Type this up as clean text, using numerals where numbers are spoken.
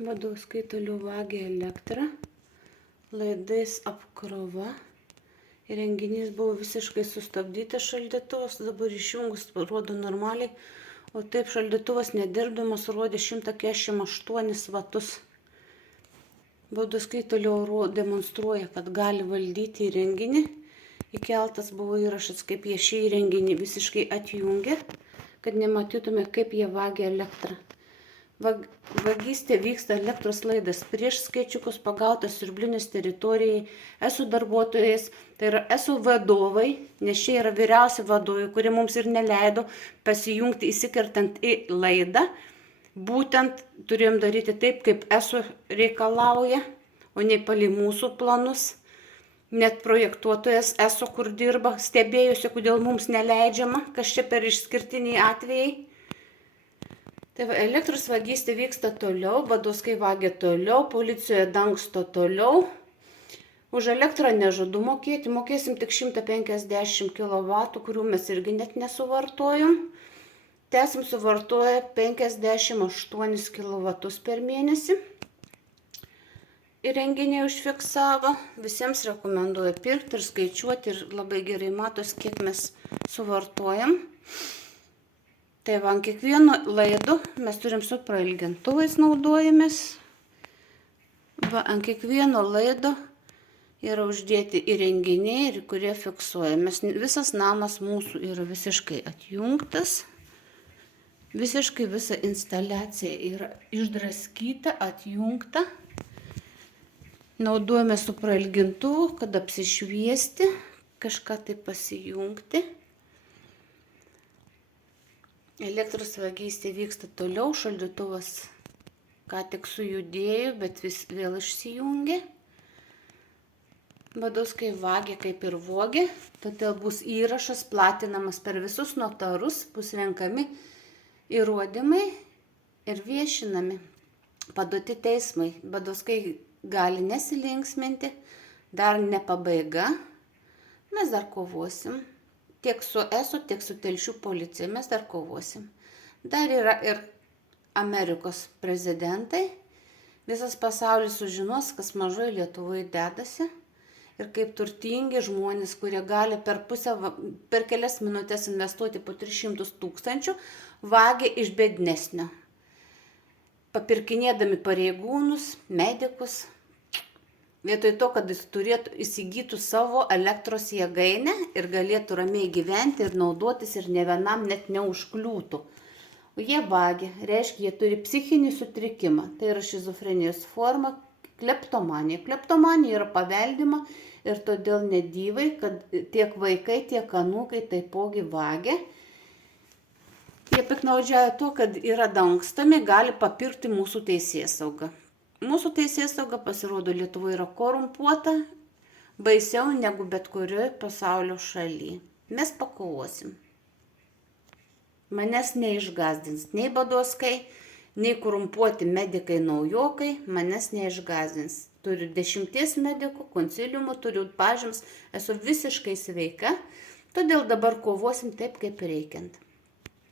Vadovskai toliau vagia elektrą, laidais apkrova. Įrenginys buvo visiškai sustabdytas šaldytuvas, dabar išjungus rodo normaliai, o taip šaldytuvas nedirbdamas rodė 148 vatus. Vadovskai toliau demonstruoja, kad gali valdyti įrenginį. Įkeltas buvo įrašas, kaip jie šį įrenginį visiškai atjungia, kad nematytume, kaip jie vagia elektrą. Vagystė vyksta elektros laidas prieš skaičiukus pagautas siurblinės teritorijai, esu darbuotojas, tai yra esu vadovai, nes čia yra vyriausi vadovai, kurie mums ir neleido pasijungti įsikertant į laidą. Būtent turėjom daryti taip, kaip esu reikalauja, o ne palei mūsų planus. Net projektuotojas esu, kur dirba, stebėjusi, kodėl mums neleidžiama, kas čia per išskirtiniai atvejai. Tai va, elektros vagystė vyksta toliau, Vadovskai vagia toliau, policijoje dangsto toliau. Už elektrą nežadu mokėti, mokėsim tik 150 kW, kurių mes irgi net nesuvartojom. Esam suvartoję 58 kW per mėnesį. Įrenginiai užfiksavo, visiems rekomenduoju pirkti ir skaičiuoti ir labai gerai matos, kiek mes suvartojam. Tai va, ant kiekvieno laido mes turim su prailgintuvais naudojamės. Va, ant kiekvieno laido yra uždėti įrenginiai, kurie fiksuoja. Visas namas mūsų yra visiškai atjungtas. Visiškai visa instaliacija yra išdraskyta, atjungta. Naudojame su prailgintuvu, kad apsišviesti, kažką tai pasijungti. Elektros vagystė vyksta toliau, šaldytuvas ką tik sujudėjo, bet vėl išsijungė. Vadovskai vagia kaip ir vogė, todėl bus įrašas platinamas per visus notarus, bus renkami įrodymai ir viešinami, paduoti teismai. Vadovskai gali nesilinksminti, dar ne pabaiga, mes dar kovosim. Tiek su ESO, tiek su Telšių policija mes dar kovosim. Dar yra ir Amerikos prezidentai. Visas pasaulis sužinos, kas mažoje Lietuvoje dedasi. Ir kaip turtingi žmonės, kurie gali per kelias minutės investuoti po 300 000, vagia iš bednesnio. Papirkinėdami pareigūnus, medikus. Vietoj to, kad jis įsigytų savo elektros jėgainę ir galėtų ramiai gyventi ir naudotis ir ne vienam net neužkliūtų. O jie vagia, reiškia, jie turi psichinį sutrikimą. Tai yra šizofrenijos forma, kleptomanija. Kleptomanija yra paveldima ir todėl nedyvai, kad tiek vaikai, tiek anūkai taipogi vagia. Jie piknaudžiauja to, kad yra dangstami, gali papirkti mūsų teisėsaugą. Mūsų teisėsauga pasirodo Lietuvoje yra korumpuota, baisiau negu bet kurioje pasaulio šalyje. Mes pakovosim. Manęs neišgazdins nei Vadovskai, nei korumpuoti medikai naujokai, manęs neišgazdins. Turiu 10 medikų, konsiliumų, turiu pažymas, esu visiškai sveika, todėl dabar kovosim taip, kaip reikiant.